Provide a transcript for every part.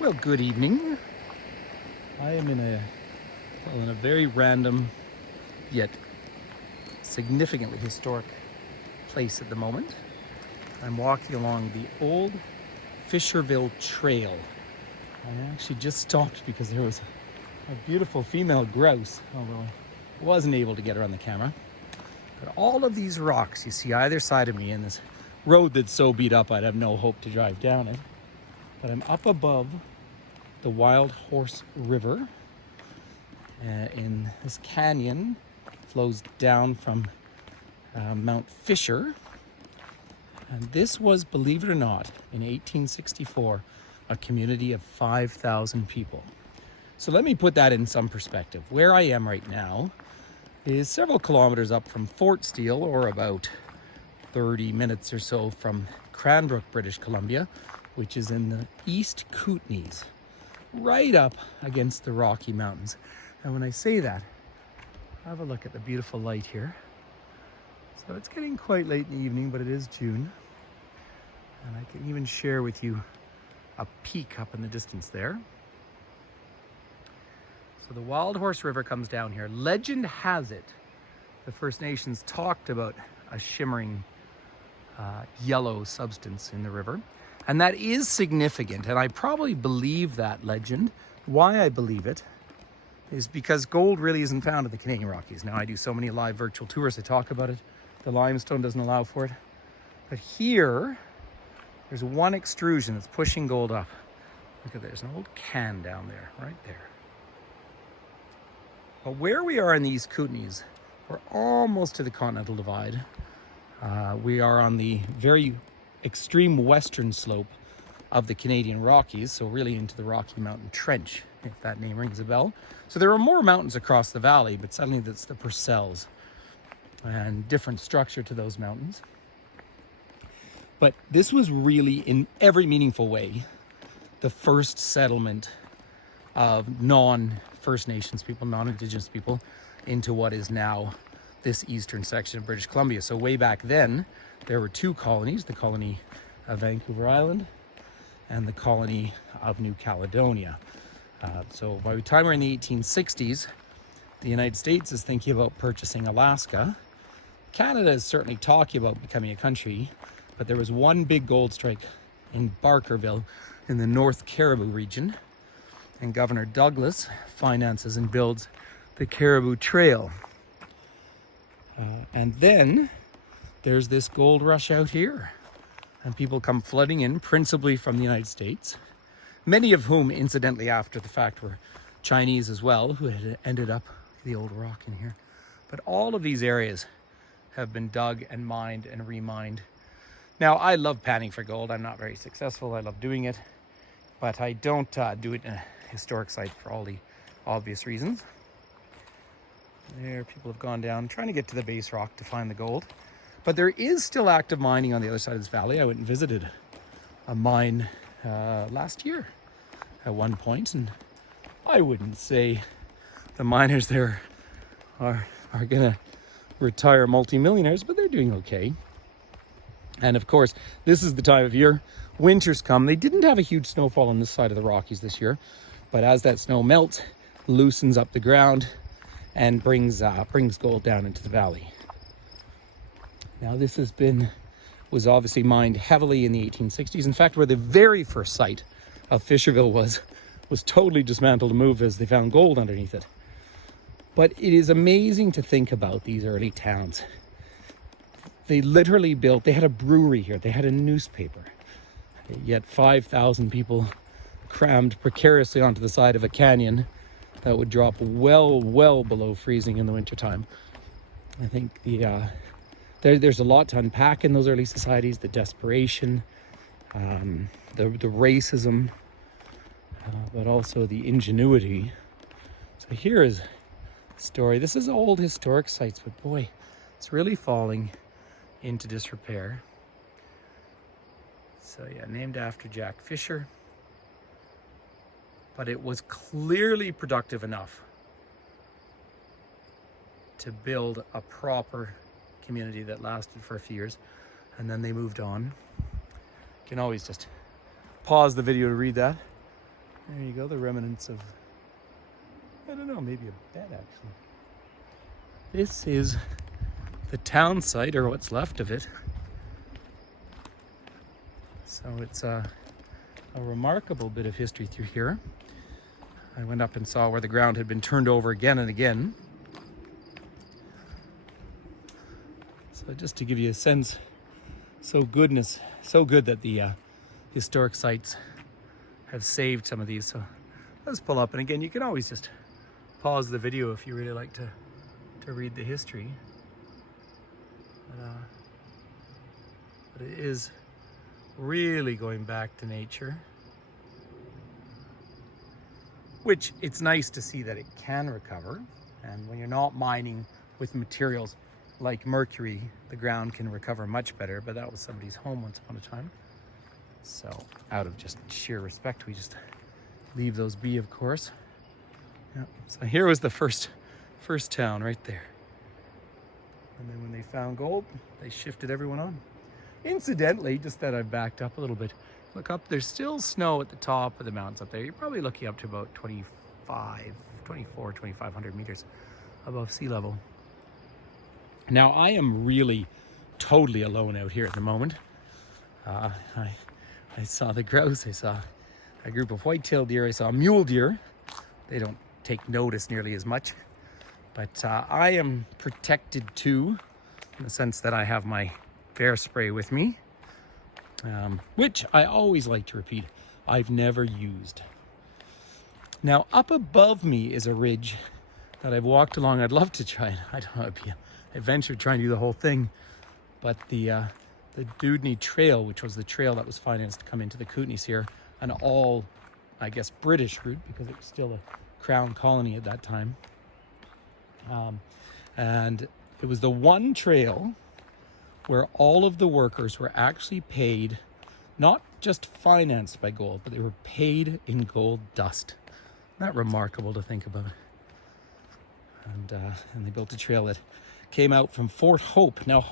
Well, good evening. I am in a very random yet significantly historic place at the moment. I'm walking along the old Fisherville Trail. I actually just stopped because there was a beautiful female grouse, although I wasn't able to get her on the camera. But all of these rocks you see either side of me in this road that's so beat up I'd have no hope to drive down it. But I'm up above the Wildhorse River in this canyon. Flows down from Mount Fisher. And this was, believe it or not, in 1864, a community of 5,000 people. So let me put that in some perspective. Where I am right now is several kilometers up from Fort Steele, or about 30 minutes or so from Cranbrook, British Columbia, which is in the East Kootenays, right up against the Rocky Mountains. And when I say that, have a look at the beautiful light here. So it's getting quite late in the evening, but it is June. And I can even share with you a peak up in the distance there. So the Wildhorse River comes down here. Legend has it the First Nations talked about a shimmering yellow substance in the river. And that is significant, and I probably believe that legend. Why I believe it is because gold really isn't found in the Canadian Rockies. Now, I do so many live virtual tours, I talk about it. The limestone doesn't allow for it. But here, there's one extrusion that's pushing gold up. Look at there's an old can down there, right there. But where we are in the East Kootenays, we're almost to the Continental Divide. We are on the very extreme western slope of the Canadian Rockies, so really into the Rocky Mountain Trench, if that name rings a bell. So there are more mountains across the valley, but suddenly that's the Purcells and different structure to those mountains. But this was really, in every meaningful way, the first settlement of non-First Nations people, non-indigenous people, into what is now this eastern section of British Columbia. So way back then, there were two colonies, the colony of Vancouver Island and the colony of New Caledonia. So by the time we're in the 1860s, the United States is thinking about purchasing Alaska. Canada is certainly talking about becoming a country, but there was one big gold strike in Barkerville in the North Caribou region, and Governor Douglas finances and builds the Caribou Trail. And then there's this gold rush out here, and people come flooding in, principally from the United States, many of whom, incidentally, after the fact, were Chinese as well, who had ended up the old rock in here. But all of these areas have been dug and mined and remined. Now, I love panning for gold. I'm not very successful. I love doing it, but I don't do it in a historic site for all the obvious reasons. There, people have gone down, trying to get to the base rock to find the gold. But there is still active mining on the other side of this valley. I went and visited a mine last year at one point, and I wouldn't say the miners there are gonna retire multimillionaires, but they're doing okay. And of course, this is the time of year, winter's come. They didn't have a huge snowfall on this side of the Rockies this year, but as that snow melts, loosens up the ground and brings gold down into the valley. Now this was obviously mined heavily in the 1860s. In fact, where the very first site of Fisherville was totally dismantled and moved as they found gold underneath it. But it is amazing to think about these early towns. They literally they had a brewery here, they had a newspaper, yet 5,000 people crammed precariously onto the side of a canyon that would drop well below freezing in the wintertime. I think there's a lot to unpack in those early societies, the desperation, the racism, but also the ingenuity. So here is a story. This is old historic sites, but boy, it's really falling into disrepair. So yeah, named after Jack Fisher. But it was clearly productive enough to build a proper community that lasted for a few years, and then they moved on. You can always just pause the video to read that. There you go, the remnants of, I don't know, maybe a bed actually. This is the town site, or what's left of it. So it's a remarkable bit of history through here. I went up and saw where the ground had been turned over again and again. So just to give you a sense, so good that the historic sites have saved some of these. So let's pull up, and again, you can always just pause the video if you really like to read the history. But it is really going back to nature, which it's nice to see that it can recover. And when you're not mining with materials like mercury, the ground can recover much better. But that was somebody's home once upon a time. So out of just sheer respect, we just leave those be, of course. Yeah. So here was the first town right there. And then when they found gold, they shifted everyone on. Incidentally, just that I've backed up a little bit, look up, there's still snow at the top of the mountains up there. You're probably looking up to about 2,500 meters above sea level. Now, I am really totally alone out here at the moment. I saw the grouse, I saw a group of white-tailed deer, I saw mule deer. They don't take notice nearly as much. But I am protected too, in the sense that I have my bear spray with me, which I always like to repeat, I've never used. Now, up above me is a ridge that I've walked along. I'd love to try, I don't know, it'd be an adventure trying to do the whole thing, but the Dewdney Trail, which was the trail that was financed to come into the Kootenays here, an all, I guess, British route, because it was still a crown colony at that time. And it was the one trail where all of the workers were actually paid, not just financed by gold, but they were paid in gold dust. Isn't that remarkable to think about? And they built a trail that came out from Fort Hope. Now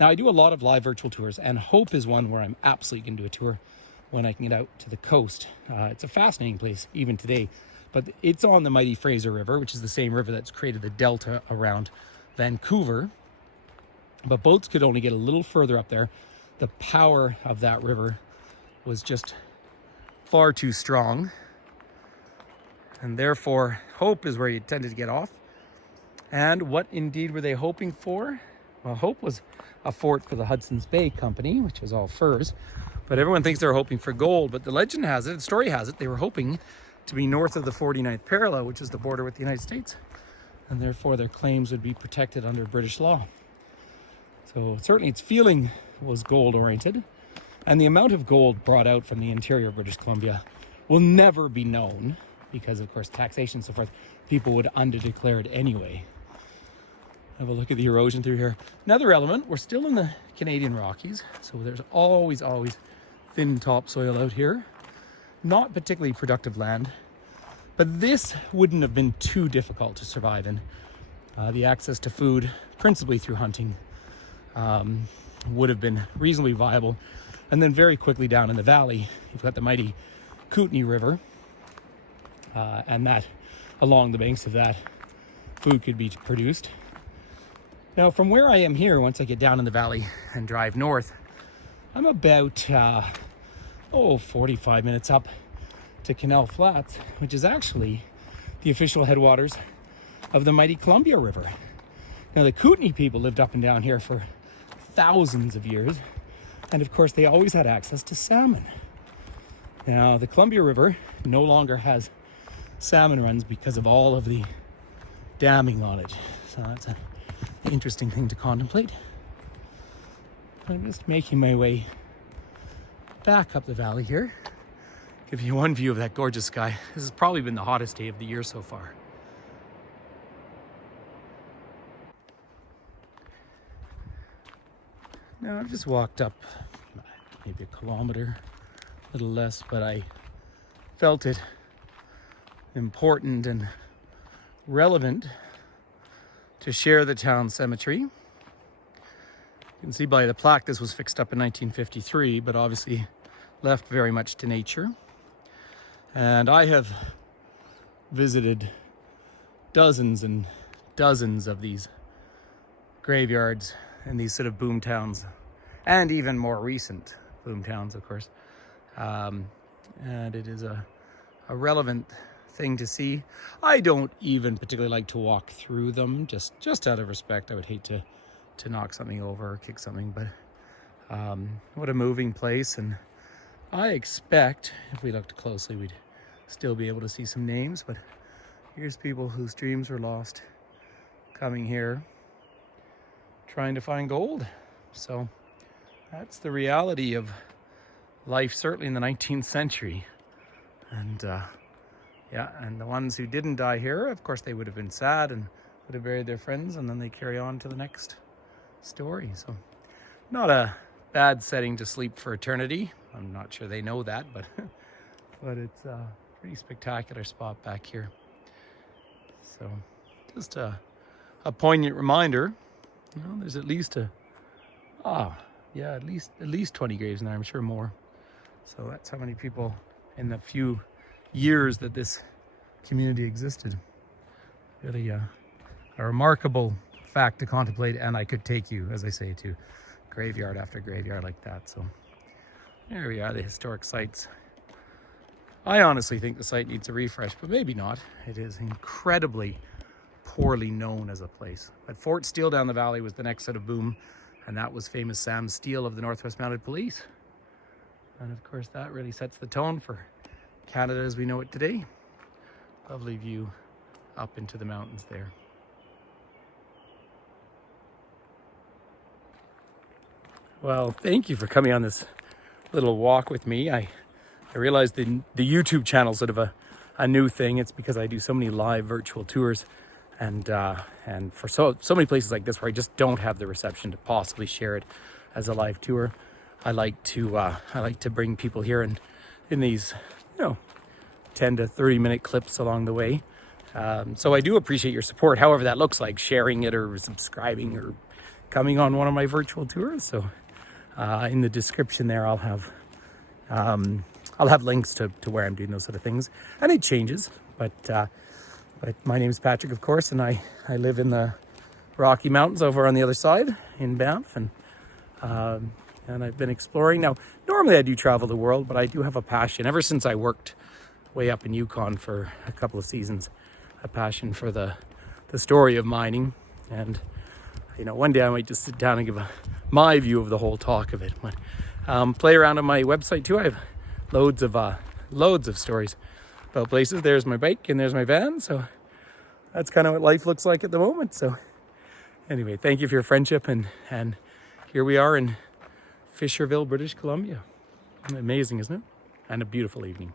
I do a lot of live virtual tours, and Hope is one where I'm absolutely going to do a tour when I can get out to the coast. It's a fascinating place even today, but it's on the mighty Fraser River, which is the same river that's created the delta around Vancouver. But boats could only get a little further up there. The power of that river was just far too strong. And therefore, Hope is where you tended to get off. And what indeed were they hoping for? Well, Hope was a fort for the Hudson's Bay Company, which was all furs. But everyone thinks they're hoping for gold. But the legend has it, the story has it, they were hoping to be north of the 49th parallel, which is the border with the United States. And therefore, their claims would be protected under British law. So certainly its feeling was gold-oriented. And the amount of gold brought out from the interior of British Columbia will never be known because, of course, taxation and so forth, people would underdeclare it anyway. Have a look at the erosion through here. Another element, we're still in the Canadian Rockies, so there's always thin topsoil out here. Not particularly productive land, but this wouldn't have been too difficult to survive in. The access to food, principally through hunting, would have been reasonably viable. And then very quickly down in the valley, you've got the mighty Kootenay River, and that along the banks of that, food could be produced. Now, from where I am here, once I get down in the valley and drive north, I'm about 45 minutes up to Canal Flats, which is actually the official headwaters of the mighty Columbia River. Now, the Kootenay people lived up and down here for thousands of years, and of course they always had access to salmon. Now, the Columbia River no longer has salmon runs because of all of the damming on it, so that's an interesting thing to contemplate. I'm just making my way back up the valley here. Give you one view of that gorgeous sky. This has probably been the hottest day of the year so far. Now I've just walked up maybe a kilometer, a little less, but I felt it important and relevant to share the town cemetery. You can see by the plaque this was fixed up in 1953, but obviously left very much to nature. And I have visited dozens and dozens of these graveyards and these sort of boom towns, and even more recent boom towns, of course. And it is a relevant thing to see. I don't even particularly like to walk through them, just out of respect. I would hate to knock something over or kick something, but what a moving place. And I expect if we looked closely we'd still be able to see some names, but here's people whose dreams were lost coming here trying to find gold. So that's the reality of life, certainly in the 19th century. And yeah, and the ones who didn't die here, of course, they would have been sad and would have buried their friends, and then they carry on to the next story. So not a bad setting to sleep for eternity. I'm not sure they know that, but but it's a pretty spectacular spot back here. So just a poignant reminder. You know, there's at least at least 20 graves in there, I'm sure more. So that's how many people in the few years that this community existed. Really a remarkable fact to contemplate, and I could take you, as I say, to graveyard after graveyard like that. So there we are, the historic sites. I honestly think the site needs a refresh, but maybe not. It is incredibly poorly known as a place. But Fort Steele down the valley was the next sort of boom, and that was famous Sam Steele of the Northwest Mounted Police. And of course that really sets the tone for Canada as we know it today. Lovely view up into the mountains there. Well, thank you for coming on this little walk with me. I realized the YouTube channel is sort of a new thing. It's because I do so many live virtual tours, and for so many places like this where I just don't have the reception to possibly share it as a live tour. I like to bring people here in these, 10 to 30 minute clips along the way. So I do appreciate your support, however that looks like, sharing it or subscribing or coming on one of my virtual tours. So in the description there, I'll have links to where I'm doing those sort of things, and it changes. But my name is Patrick, of course, and I live in the Rocky Mountains over on the other side in Banff, and I've been exploring. Now, normally I do travel the world, but I do have a passion ever since I worked way up in Yukon for a couple of seasons, a passion for the story of mining. And one day I might just sit down and give my view of the whole talk of it. But play around on my website too. I have loads of stories about places. There's my bike and there's my van. So that's kind of what life looks like at the moment. So anyway, thank you for your friendship, and here we are in Fisherville, British Columbia. Amazing, isn't it? And a beautiful evening.